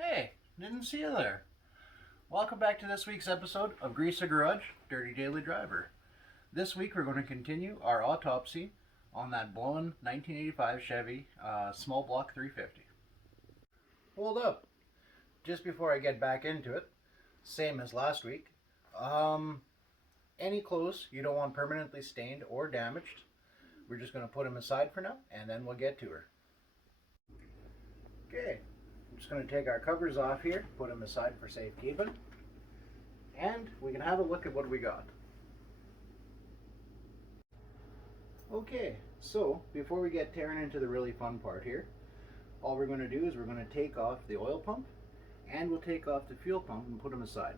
Hey, didn't see you there. Welcome back to this week's episode of Grease a Garage, Dirty Daily Driver. This week we're going to continue our autopsy on that blown 1985 Chevy small block 350. Hold up. Just before I get back into it, same as last week, any clothes you don't want permanently stained or damaged, we're just going to put them aside for now and then we'll get to her. Okay. I'm just going to take our covers off here, put them aside for safekeeping, and we can have a look at what we got. Okay, so before we get tearing into the really fun part here, all we're going to do is we're going to take off the oil pump and we'll take off the fuel pump and put them aside.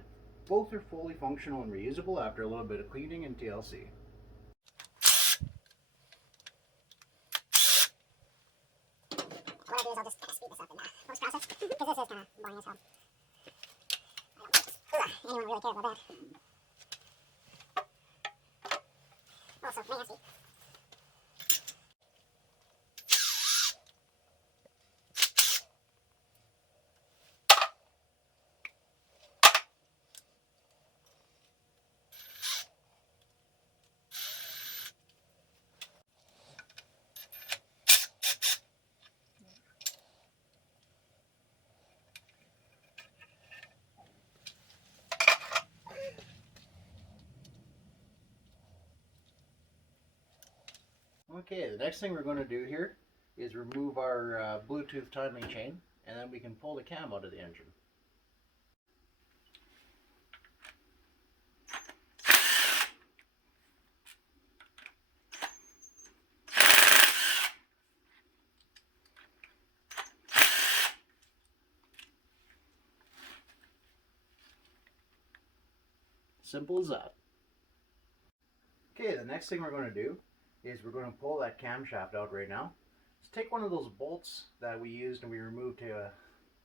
Both are fully functional and reusable after a little bit of cleaning and TLC. What I'll do is I'll just kind of speed this up in post-process, because this is kind of boring as hell. I don't think anyone really cares about that. Also, nasty. Okay, the next thing we're going to do here is remove our Bluetooth timing chain, and then we can pull the cam out of the engine. Simple as that. Okay, the next thing we're going to do is we're going to pull that camshaft out right now. Let's take one of those bolts that we used and we removed to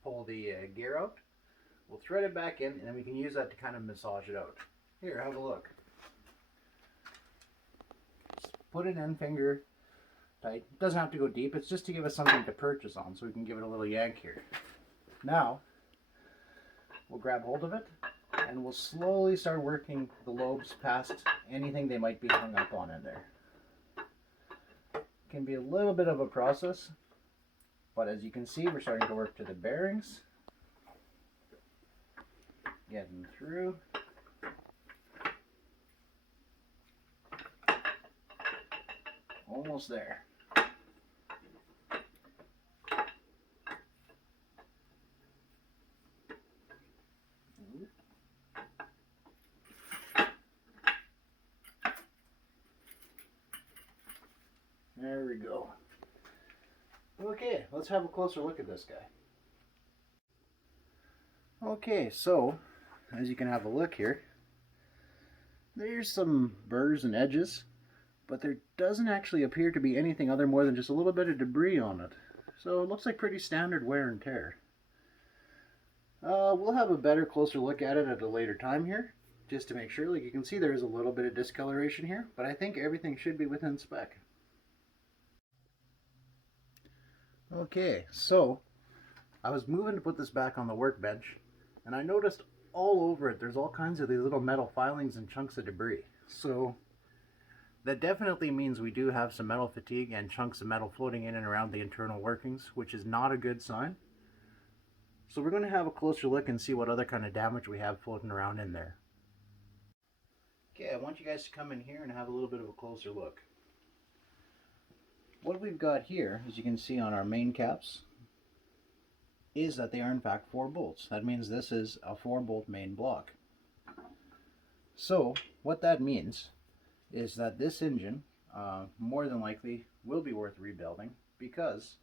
pull the gear out. We'll thread it back in and then we can use that to kind of massage it out. Here, have a look. Just put it in finger tight. It doesn't have to go deep, it's just to give us something to purchase on so we can give it a little yank here. Now, we'll grab hold of it and we'll slowly start working the lobes past anything they might be hung up on in there. Can be a little bit of a process, but as you can see, we're starting to work to the bearings, getting through. Almost there. There we go. Okay, let's have a closer look at this guy. Okay, so as you can have a look here, there's some burrs and edges, but there doesn't actually appear to be anything other more than just a little bit of debris on it. So it looks like pretty standard wear and tear. We'll have a better, closer look at it at a later time here, just to make sure. Like you can see, there is a little bit of discoloration here, but I think everything should be within spec. Okay, so I was moving to put this back on the workbench and I noticed all over it there's all kinds of these little metal filings and chunks of debris. So that definitely means we do have some metal fatigue and chunks of metal floating in and around the internal workings, which is not a good sign. So we're going to have a closer look and see what other kind of damage we have floating around in there. Okay, I want you guys to come in here and have a little bit of a closer look. What we've got here, as you can see on our main caps, is that they are in fact 4 bolts. That means this is a 4-bolt main block. So what that means is that this engine more than likely will be worth rebuilding, because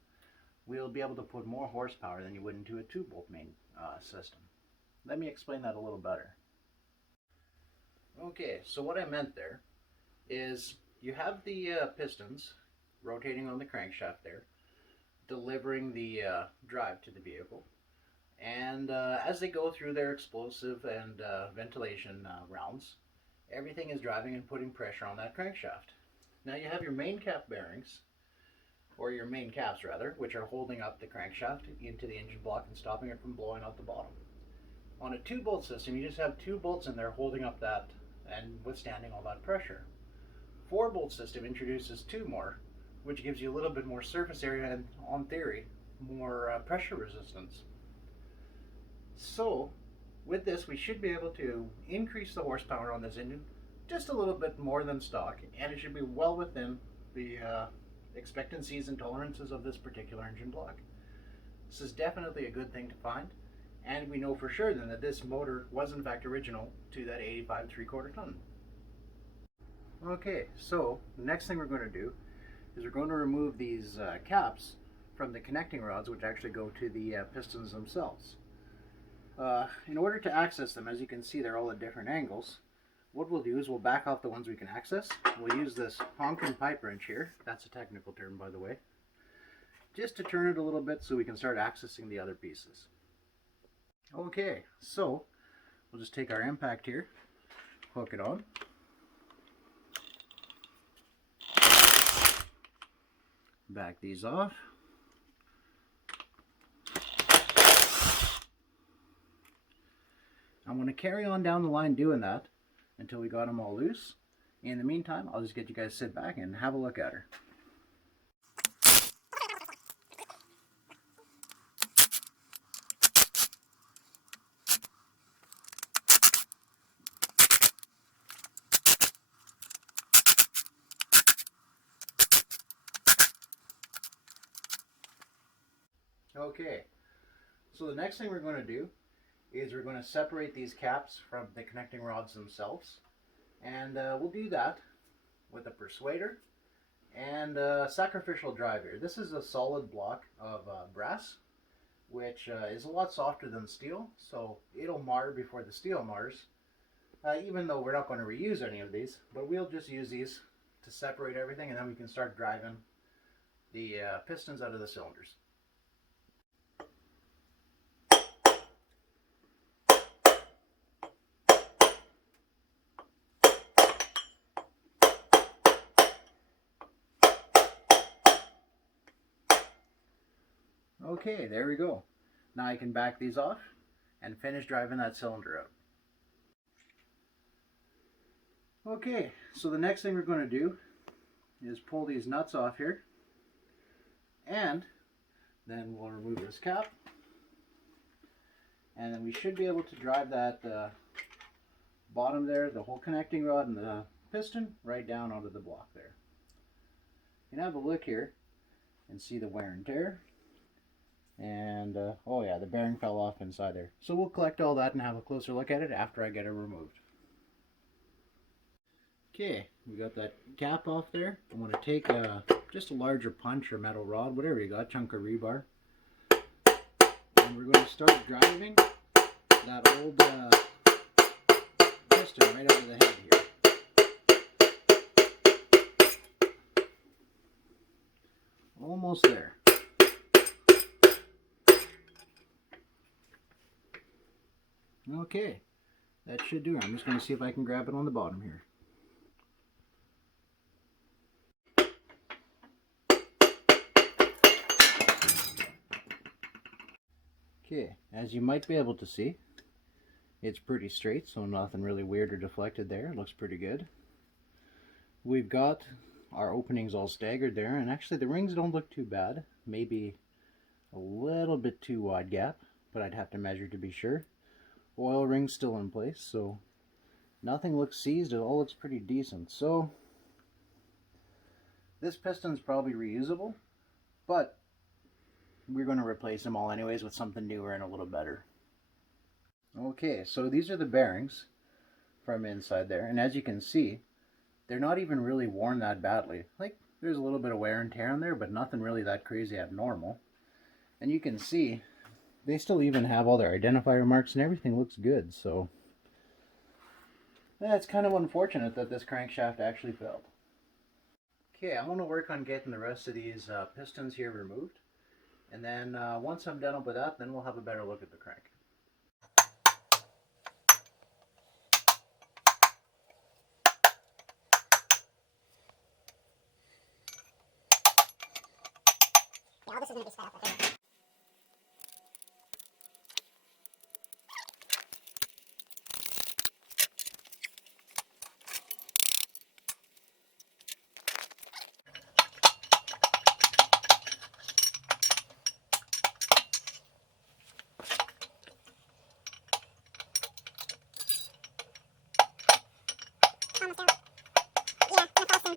we'll be able to put more horsepower than you would into a 2-bolt main system. Let me explain that a little better. Okay, so what I meant there is you have the pistons rotating on the crankshaft there, delivering the drive to the vehicle, and as they go through their explosive and ventilation rounds, everything is driving and putting pressure on that crankshaft. Now you have your main cap bearings or your main caps rather, which are holding up the crankshaft into the engine block and stopping it from blowing out the bottom. On a 2-bolt system, you just have 2 bolts in there holding up that and withstanding all that pressure. 4-bolt system introduces 2 more, which gives you a little bit more surface area and, on theory, more pressure resistance. So, with this, we should be able to increase the horsepower on this engine just a little bit more than stock, and it should be well within the expectancies and tolerances of this particular engine block. This is definitely a good thing to find, and we know for sure then that this motor was in fact original to that 85 3/4 ton. Okay, so the next thing we're going to do is we're going to remove these caps from the connecting rods, which actually go to the pistons themselves. In order to access them, as you can see, they're all at different angles. What we'll do is we'll back off the ones we can access. We'll use this honking pipe wrench here, that's a technical term by the way, just to turn it a little bit so we can start accessing the other pieces. Okay, so we'll just take our impact here, hook it on, back these off. I'm going to carry on down the line doing that until we got them all loose. In the meantime, I'll just get you guys to sit back and have a look at her. Okay, so the next thing we're going to do is we're going to separate these caps from the connecting rods themselves, and we'll do that with a persuader and a sacrificial drive here. This is a solid block of brass, which is a lot softer than steel, so it'll mar before the steel mars, even though we're not going to reuse any of these, but we'll just use these to separate everything, and then we can start driving the pistons out of the cylinders. Okay, there we go. Now I can back these off and finish driving that cylinder out. Okay, so the next thing we're going to do is pull these nuts off here, and then we'll remove this cap, and then we should be able to drive that bottom there, the whole connecting rod and the piston, right down onto the block there. You can have a look here and see the wear and tear. And oh yeah, the bearing fell off inside there. So we'll collect all that and have a closer look at it after I get it removed. Okay, we got that cap off there. I'm going to take just a larger punch or metal rod, whatever you got, chunk of rebar, and we're going to start driving that old piston right over the head here. Almost there. Okay, that should do it. I'm just going to see if I can grab it on the bottom here. Okay, as you might be able to see, it's pretty straight, so nothing really weird or deflected there. It looks pretty good. We've got our openings all staggered there, and actually the rings don't look too bad. Maybe a little bit too wide gap, but I'd have to measure to be sure. Oil ring's still in place, so nothing looks seized. It all looks pretty decent. So this piston's probably reusable, but we're going to replace them all anyways with something newer and a little better. Okay, so these are the bearings from inside there, and as you can see, they're not even really worn that badly. Like, there's a little bit of wear and tear on there, but nothing really that crazy abnormal. And you can see they still even have all their identifier marks and everything looks good, so that's kind of unfortunate that this crankshaft actually failed. Okay, I'm going to work on getting the rest of these pistons here removed, and then once I'm done with that, then we'll have a better look at the crank. is going to be sped up a bit. Almost out. Yeah, that's awesome.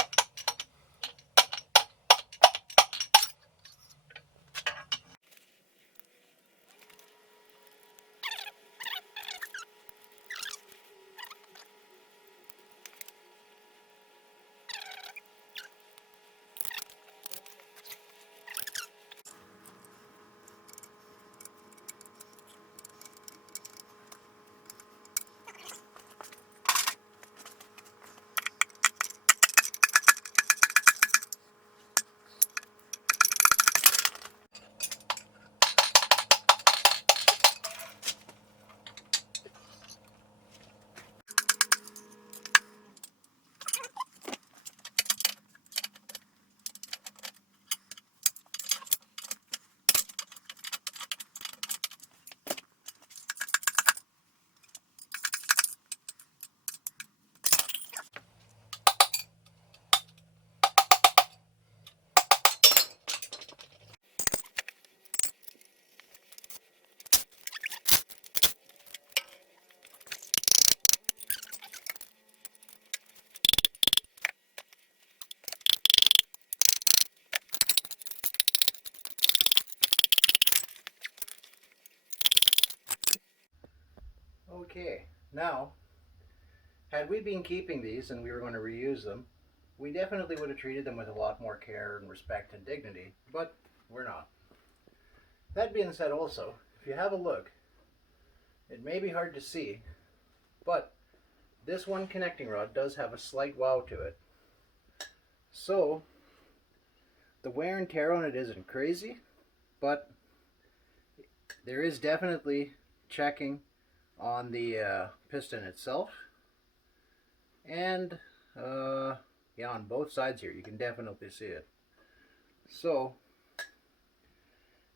Okay, now, had we been keeping these and we were going to reuse them, we definitely would have treated them with a lot more care and respect and dignity, but we're not. That being said also, if you have a look, it may be hard to see, but this one connecting rod does have a slight wow to it. So, the wear and tear on it isn't crazy, but there is definitely checking on the piston itself, and yeah, on both sides here you can definitely see it. So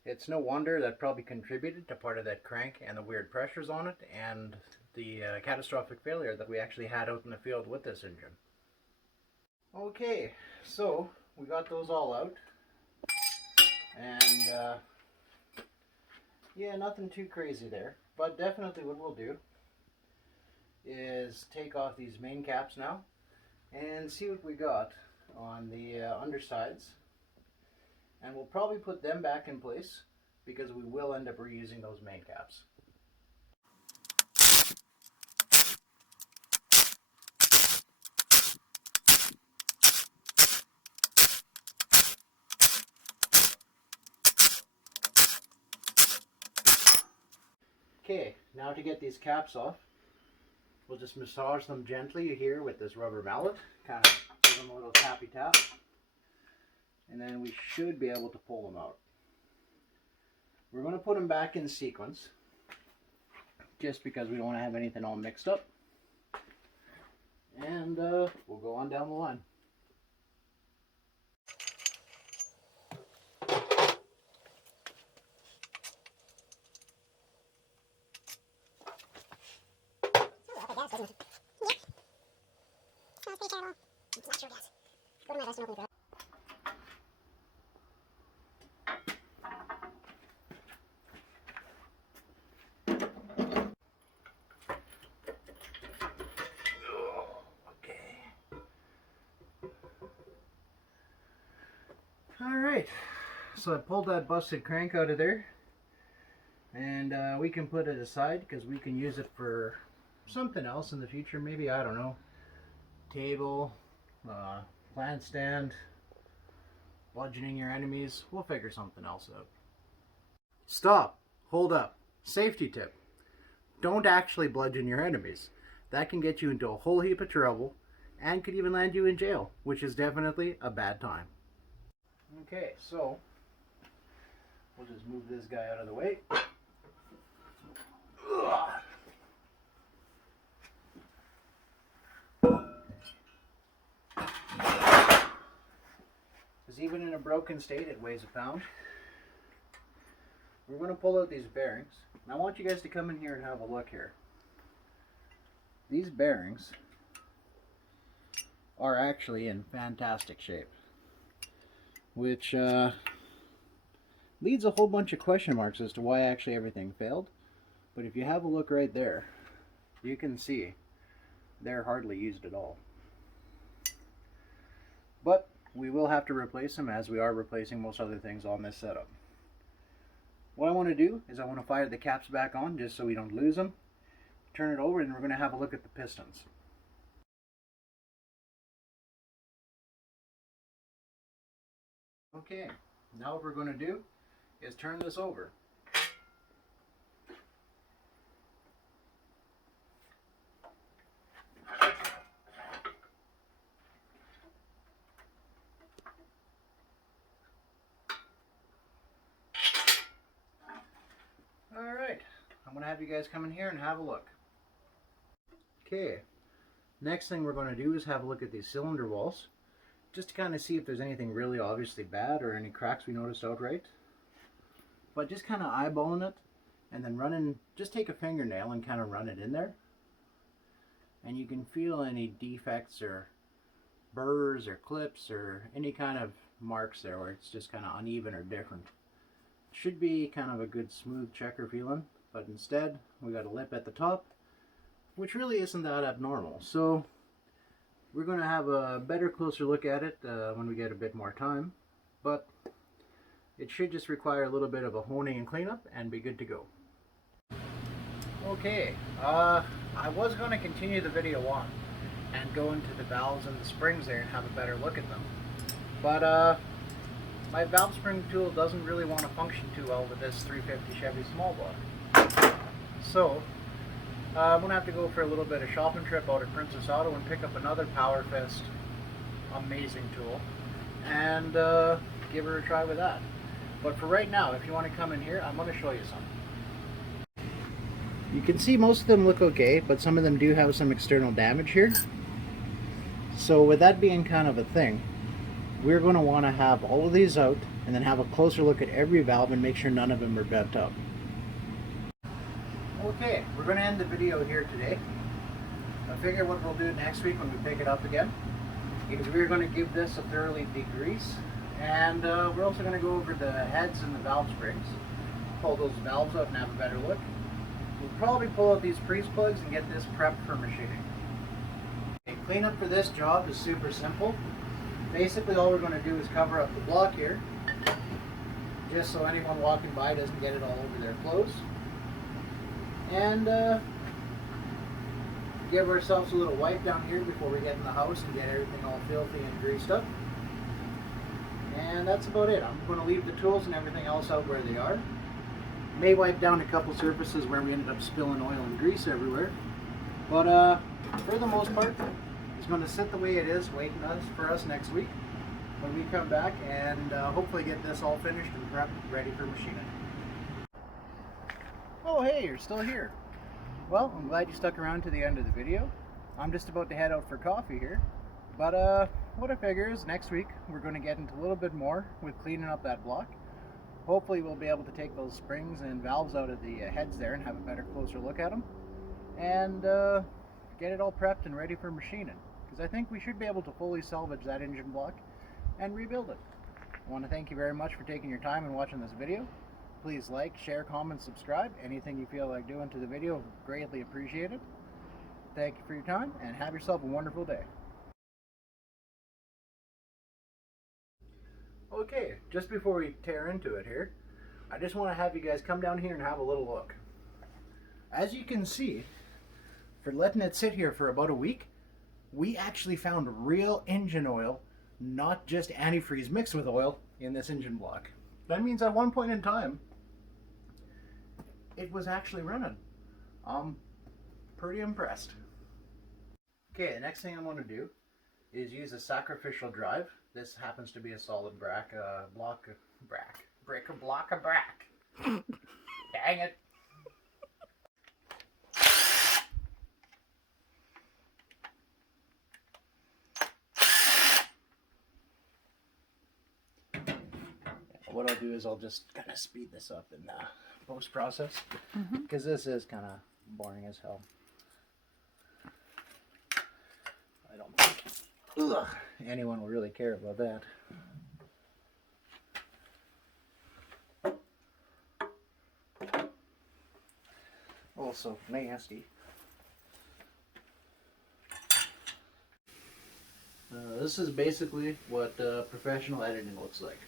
it's no wonder that probably contributed to part of that crank and the weird pressures on it and the catastrophic failure that we actually had out in the field with this engine. Okay, so we got those all out, and yeah, nothing too crazy there. But definitely what we'll do is take off these main caps now and see what we got on the undersides. And we'll probably put them back in place because we will end up reusing those main caps. Okay, now to get these caps off, we'll just massage them gently here with this rubber mallet, kind of give them a little tappy tap, and then we should be able to pull them out. We're going to put them back in sequence, just because we don't want to have anything all mixed up, and we'll go on down the line. Doesn't it? Yep. Smells pretty terrible. It's not sure it does. Go to my restaurant and open Alright, so I pulled that busted crank out of there, and we can put it aside because we can use it for something else in the future. Maybe, I don't know, table, plant stand, bludgeoning your enemies. We'll figure something else out. Stop, hold up, safety tip. Don't actually bludgeon your enemies. That can get you into a whole heap of trouble and could even land you in jail, which is definitely a bad time. Okay, so we'll just move this guy out of the way. Because even in a broken state, it weighs a pound. we're going to pull out these bearings. And I want you guys to come in here and have a look here. These bearings are actually in fantastic shape, which leads a whole bunch of question marks as to why actually everything failed. But if you have a look right there, you can see they're hardly used at all. But we will have to replace them, as we are replacing most other things on this setup. What I want to do is I want to fire the caps back on just so we don't lose them. Turn it over and we're going to have a look at the pistons. Okay, now what we're going to do is turn this over. Alright, I'm going to have you guys come in here and have a look. Okay, next thing we're going to do is have a look at these cylinder walls, just to kind of see if there's anything really obviously bad or any cracks we noticed outright. But just kind of eyeballing it and then just take a fingernail and kind of run it in there. And you can feel any defects or burrs or clips or any kind of marks there where it's just kind of uneven or different. Should be kind of a good smooth checker feeling, but instead we got a lip at the top, which really isn't that abnormal. So we're going to have a better, closer look at it when we get a bit more time, but it should just require a little bit of a honing and cleanup and be good to go. Okay, I was going to continue the video on and go into the valves and the springs there and have a better look at them, but my valve spring tool doesn't really want to function too well with this 350 Chevy small block. So I'm going to have to go for a little bit of shopping trip out at Princess Auto and pick up another Power Fist amazing tool and give her a try with that. But for right now, if you want to come in here, I'm going to show you some. You can see most of them look okay, but some of them do have some external damage here. So with that being kind of a thing, we're going to want to have all of these out and then have a closer look at every valve and make sure none of them are bent up. Okay, we're going to end the video here today. I figure what we'll do next week when we pick it up again is we're going to give this a thoroughly degrease, and we're also going to go over the heads and the valve springs, pull those valves out and have a better look. We'll probably pull out these freeze plugs and get this prepped for machining. Okay, cleanup for this job is super simple. Basically all we're going to do is cover up the block here, just so anyone walking by doesn't get it all over their clothes. And give ourselves a little wipe down here before we get in the house and get everything all filthy and greased up. And that's about it. I'm going to leave the tools and everything else out where they are. May wipe down a couple surfaces where we ended up spilling oil and grease everywhere. But for the most part, it's going to sit the way it is, waiting for us next week when we come back and hopefully get this all finished and prepped, ready for machining. Oh hey, you're still here. Well, I'm glad you stuck around to the end of the video. I'm just about to head out for coffee here. But what I figure is next week we're going to get into a little bit more with cleaning up that block. Hopefully we'll be able to take those springs and valves out of the heads there and have a better, closer look at them. And get it all prepped and ready for machining. Because I think we should be able to fully salvage that engine block and rebuild it. I want to thank you very much for taking your time and watching this video. Please like, share, comment, subscribe. Anything you feel like doing to the video, greatly appreciated. Thank you for your time and have yourself a wonderful day. Okay, just before we tear into it here, I just want to have you guys come down here and have a little look. As you can see, for letting it sit here for about a week, we actually found real engine oil, not just antifreeze mixed with oil, in this engine block. That means at one point in time, it was actually running. I'm pretty impressed. Okay, the next thing I want to do is use a sacrificial drive. This happens to be a solid brick of block. Dang it. what I'll do is I'll just kind of speed this up in the post process, because this is kind of boring as hell. I don't think anyone will really care about that. Also nasty. This is basically what professional editing looks like.